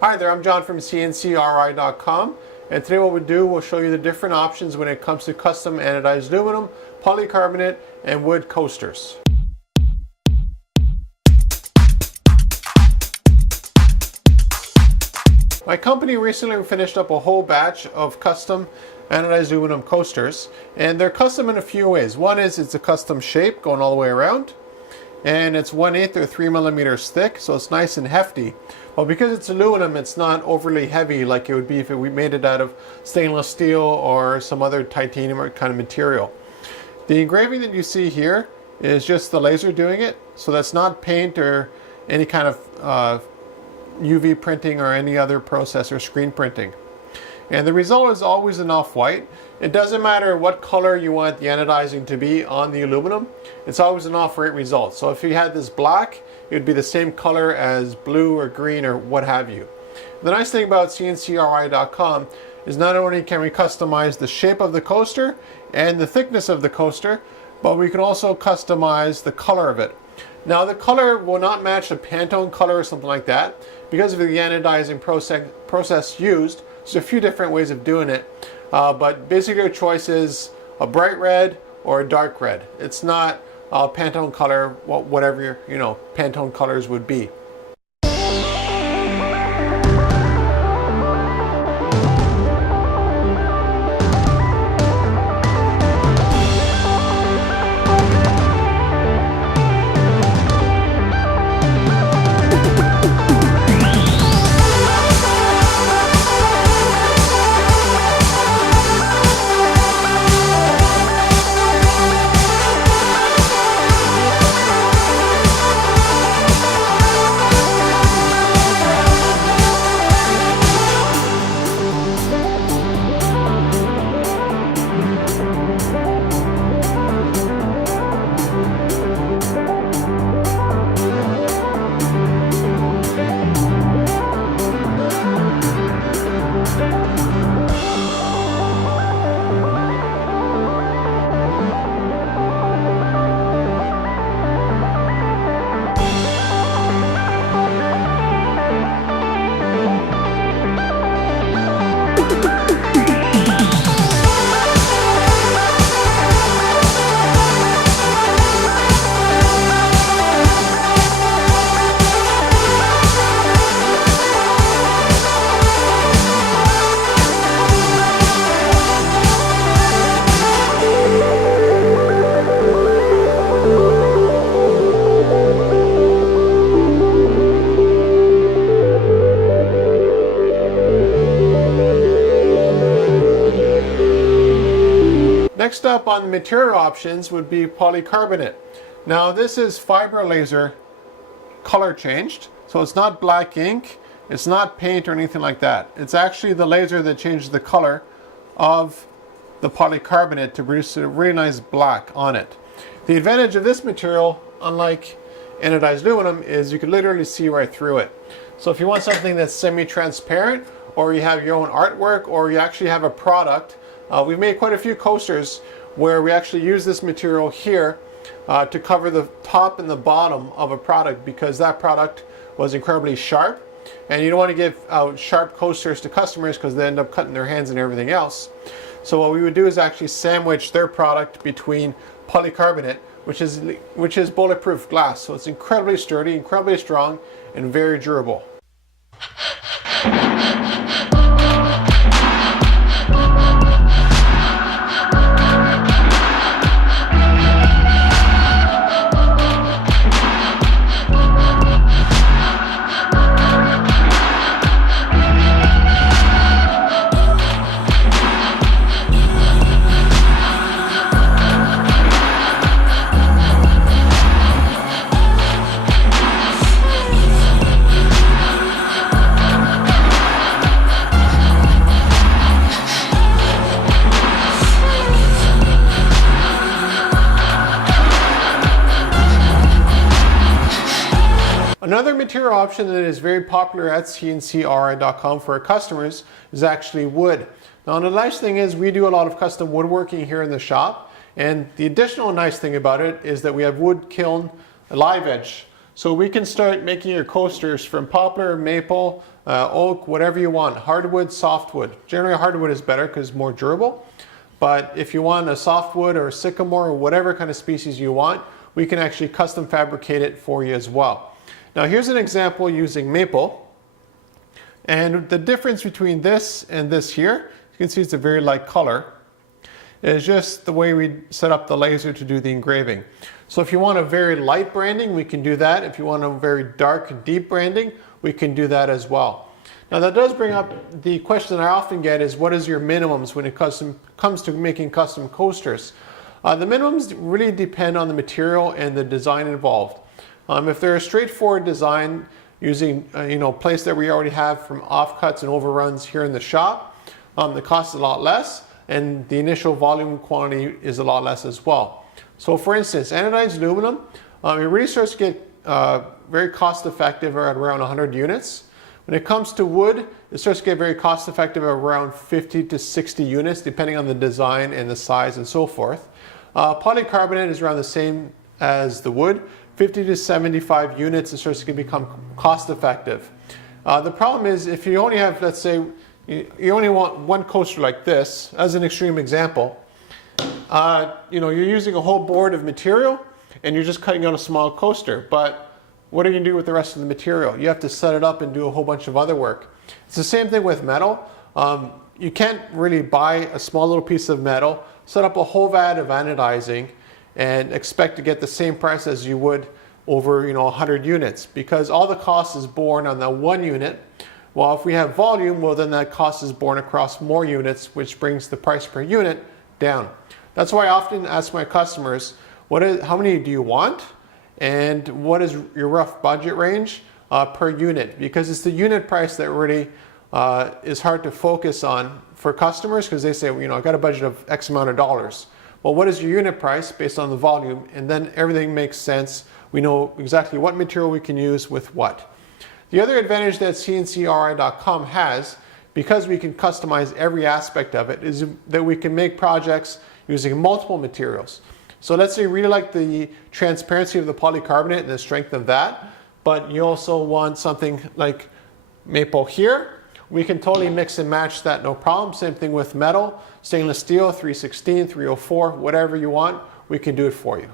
Hi there, I'm John from CNCKing.com, and today what we'll do, we'll show you the different options when it comes to custom anodized aluminum, polycarbonate, and wood coasters. My company recently finished up a whole batch of custom anodized aluminum coasters, and they're custom in a few ways. One is it's a custom shape going all the way around, and it's 1/8 or 3 millimeters thick, so it's nice and hefty. But because it's aluminum, it's not overly heavy like it would be if we made it out of stainless steel or some other titanium kind of material. The engraving that you see here is just the laser doing it, so that's not paint or any kind of UV printing or any other process or screen printing. And the result is always an off-white. It doesn't matter what color you want the anodizing to be on the aluminum, it's always an off-white result. So if you had this black, it would be the same color as blue or green or what have you. The nice thing about CNCKing.com is not only can we customize the shape of the coaster and the thickness of the coaster, but we can also customize the color of it. Now the color will not match a Pantone color or something like that because of the anodizing process used. There's a few different ways of doing it, but basically your choice is a bright red or a dark red. It's not Pantone color, whatever your Pantone colors would be. Next up on the material options would be polycarbonate. Now this is fiber laser color changed, so it's not black ink, it's not paint or anything like that. It's actually the laser that changes the color of the polycarbonate to produce a really nice black on it. The advantage of this material, unlike anodized aluminum, is you can literally see right through it. So if you want something that's semi-transparent, or you have your own artwork, or you actually have a product, we've made quite a few coasters where we actually use this material here to cover the top and the bottom of a product because that product was incredibly sharp, and you don't want to give out sharp coasters to customers because they end up cutting their hands and everything else. So what we would do is actually sandwich their product between polycarbonate, which is bulletproof glass. So it's incredibly sturdy, incredibly strong, and very durable. Another material option that is very popular at CNCKing.com for our customers is actually wood. Now the nice thing is we do a lot of custom woodworking here in the shop, and the additional nice thing about it is that we have wood kiln live edge. So we can start making your coasters from poplar, maple, oak, whatever you want. Hardwood, softwood. Generally hardwood is better because it's more durable. But if you want a softwood or a sycamore or whatever kind of species you want, we can actually custom fabricate it for you as well. Now here's an example using maple. And the difference between this and this here, you can see it's a very light color. It's just the way we set up the laser to do the engraving. So if you want a very light branding, we can do that. If you want a very dark and deep branding, we can do that as well. Now that does bring up the question I often get is, what is your minimums when it comes to making custom coasters? The minimums really depend on the material and the design involved. If they're a straightforward design using plates that we already have from offcuts and overruns here in the shop, the cost is a lot less and the initial volume quantity is a lot less as well. So for instance, anodized aluminum, it really starts to get very cost effective at around 100 units. When it comes to wood, it starts to get very cost effective at around 50 to 60 units, depending on the design and the size and so forth. Polycarbonate is around the same as the wood, 50 to 75 units, it starts to become cost effective. The problem is if you only have, let's say, you only want one coaster like this, as an extreme example, you're using a whole board of material and you're just cutting out a small coaster, but what are you going to do with the rest of the material? You have to set it up and do a whole bunch of other work. It's the same thing with metal. You can't really buy a small little piece of metal, set up a whole vat of anodizing, and expect to get the same price as you would over 100 units, because all the cost is borne on that one unit. Well, if we have volume, well then that cost is borne across more units, which brings the price per unit down. That's why I often ask my customers, how many do you want? And what is your rough budget range per unit? Because it's the unit price that really is hard to focus on for customers, because they say, I've got a budget of X amount of dollars. Well, what is your unit price based on the volume? And then everything makes sense. We know exactly what material we can use with what. The other advantage that CNCKing.com has, because we can customize every aspect of it, is that we can make projects using multiple materials. So let's say you really like the transparency of the polycarbonate and the strength of that, but you also want something like maple here. We can totally mix and match that, no problem. Same thing with metal, stainless steel, 316, 304, whatever you want, we can do it for you.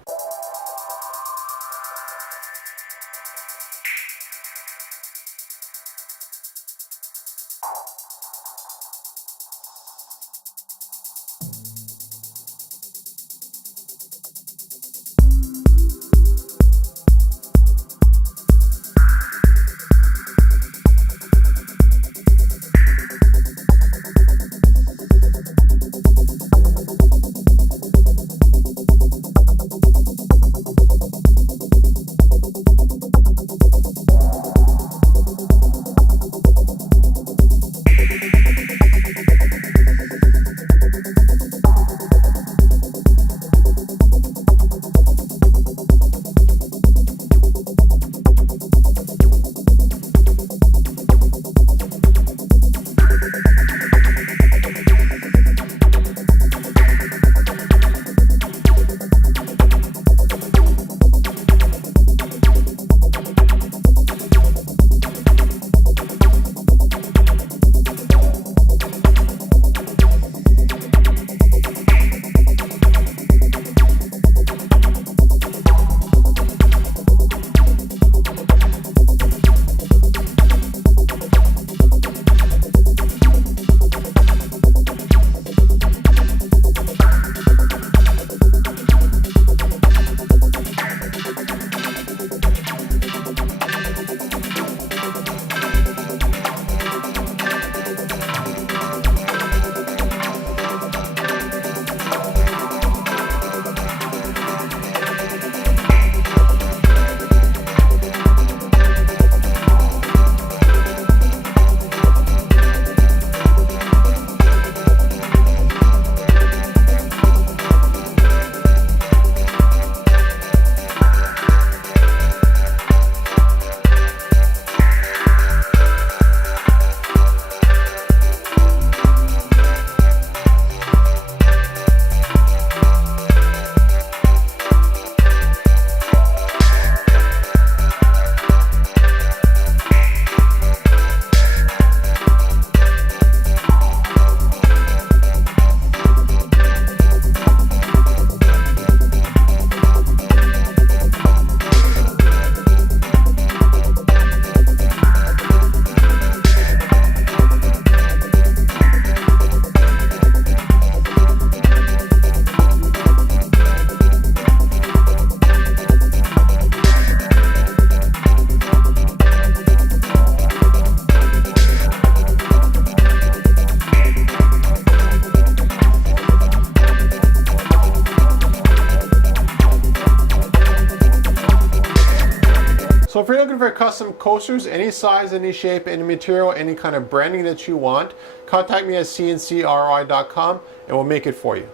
looking for custom coasters, any size, any shape, any material, any kind of branding that you want, contact me at CNCKing.com and we'll make it for you.